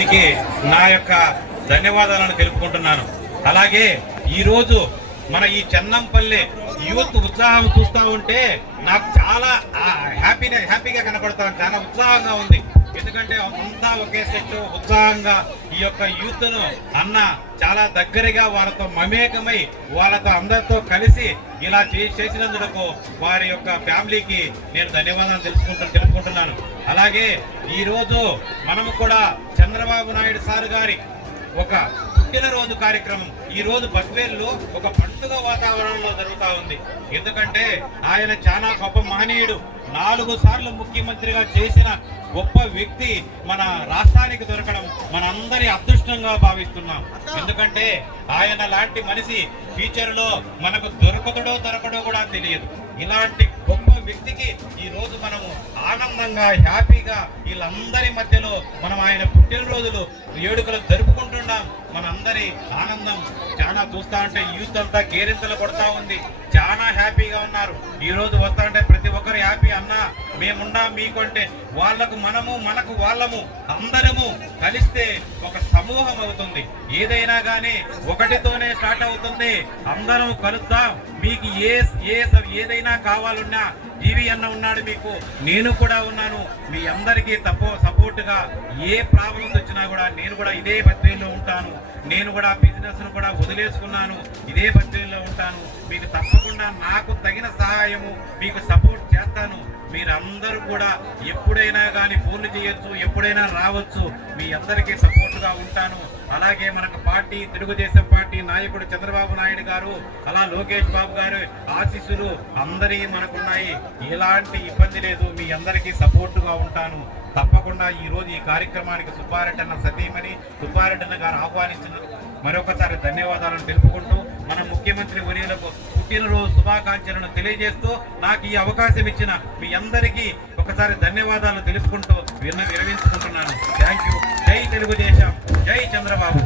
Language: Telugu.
అభివృద్ధికి నా యొక్క ధన్యవాదాలను తెలుపుకుంటున్నాను. అలాగే ఈరోజు మన ఈ చెన్నంపల్లి యూత్ ఉత్సాహం చూస్తూ ఉంటే నాకు చాలా హ్యాపీగా కనపడతాను, చాలా ఉత్సాహంగా ఉంది. ఎందుకంటే అంతా ఒకే సెట్ ఉత్సాహంగా ఈ యొక్క యూత్ను అన్న చాలా దగ్గరగా వాళ్ళతో మమేకమై వాళ్ళతో అందరితో కలిసి ఇలా చేసినందుకు వారి యొక్క ఫ్యామిలీకి నేను ధన్యవాదాలు తెలుపుకుంటున్నాను. అలాగే ఈరోజు మనము కూడా చంద్రబాబు నాయుడు సార్ గారి ఒక పుట్టినరోజు కార్యక్రమం ఈ రోజు బద్వేల్లో ఒక పండుగ వాతావరణంలో జరుగుతూ ఉంది. ఎందుకంటే ఆయన చాలా గొప్ప మహనీయుడు, 4 సార్లు ముఖ్యమంత్రిగా చేసిన గొప్ప వ్యక్తి మన రాష్ట్రానికి దొరకడం మనందరి అదృష్టంగా భావిస్తున్నాం. ఎందుకంటే ఆయన లాంటి మనిషి ఫ్యూచర్ లో మనకు దొరకడో కూడా తెలియదు. ఇలాంటి గొప్ప వ్యక్తికి ఈ రోజు మనము ఆనందంగా హ్యాపీగా వీళ్ళందరి మధ్యలో మనం ఆయన పుట్టినరోజులు వేడుకలు జరుపుకుంటున్నాం. మనందరి ఆనందం చాలా చూస్తా ఉంటే యూత్ అంతా కేరింతలు కొడతా ఉంది, చాలా హ్యాపీగా ఉన్నారు. ఈ రోజు వస్తా ఉంటే ప్రతి ఒక్కరు హ్యాపీ, అన్న మేమున్నా మీకంటే వాళ్లకు మనము మనకు వాళ్ళము అందరము కలిస్తే ఒక సమూహం అవుతుంది. ఏదైనా కానీ ఒకటితోనే స్టార్ట్ అవుతుంది. అందరం కలుద్దాం. మీకు ఏదైనా కావాలన్నా జీవి అన్న ఉన్నాడు, మీకు నేను కూడా ఉన్నాను. మీ అందరికీ సపోర్ట్గా ఏ ప్రాబ్లమ్స్ వచ్చినా కూడా నేను కూడా ఇదే బద్వేల్లో ఉంటాను. నేను కూడా బిజినెస్ ను కూడా వదిలేసుకున్నాను, ఇదే బద్వేల్లో ఉంటాను. మీకు తప్పకుండా నాకు తగిన సహాయము మీకు సపోర్ట్ చేస్తాను. మీరందరూ కూడా ఎప్పుడైనా కానీ ఫోన్లు చేయొచ్చు, ఎప్పుడైనా రావచ్చు. మీ అందరికీ సపోర్ట్గా ఉంటాను. అలాగే మనకు పార్టీ తెలుగుదేశం పార్టీ నాయకుడు చంద్రబాబు నాయుడు గారు, అలా లోకేష్ బాబు గారు ఆశీస్సులు అందరి మనకున్నాయి. ఎలాంటి ఇబ్బంది లేదు. మీ అందరికీ సపోర్టుగా ఉంటాను. తప్పకుండా ఈరోజు ఈ కార్యక్రమానికి సుబ్బారెడ్డి అన్న సతీమణి సుబ్బారెడ్డి అన్న గారు ఆహ్వానించిన మరొకసారి ధన్యవాదాలను తెలుపుకుంటూ మన ముఖ్యమంత్రి వర్యులకు పుట్టినరోజు శుభాకాంక్షలను తెలియజేస్తూ నాకు ఈ అవకాశం ఇచ్చిన మీ అందరికీ ఒకసారి ధన్యవాదాలు తెలుపుకుంటూ విరమించుకుంటున్నాను. Thank you. జై తెలుగుదేశం, జై చంద్రబాబు.